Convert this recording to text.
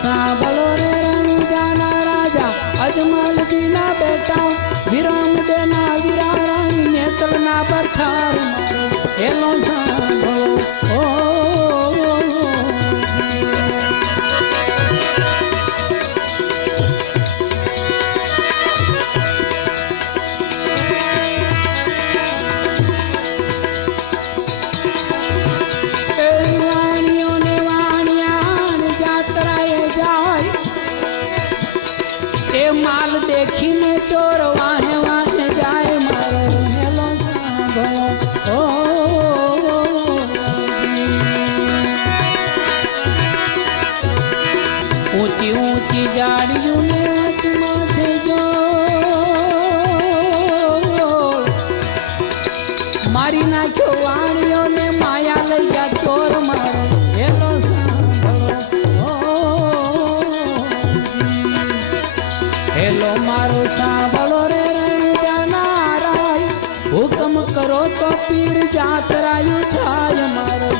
સાંભળો રે રણુજાના રાજા અજમલ દીના બેટા વિરામ દેના વીરા રાણી નેત્રના પરથાર મારો હેલો સાંભળો माल देखीने चोर वाहे वाहे जाए मारो हेलो सांभळो ऊंची ऊंची जाड़ियों ने वचमा छे जो मारी नाख्यो वाणियों ने माया लई गया चोर मारो हेलो हेलो मारो सावड़ो रे रणुजाना राय हुक्म करो तो पीर जातरायु थाय मारो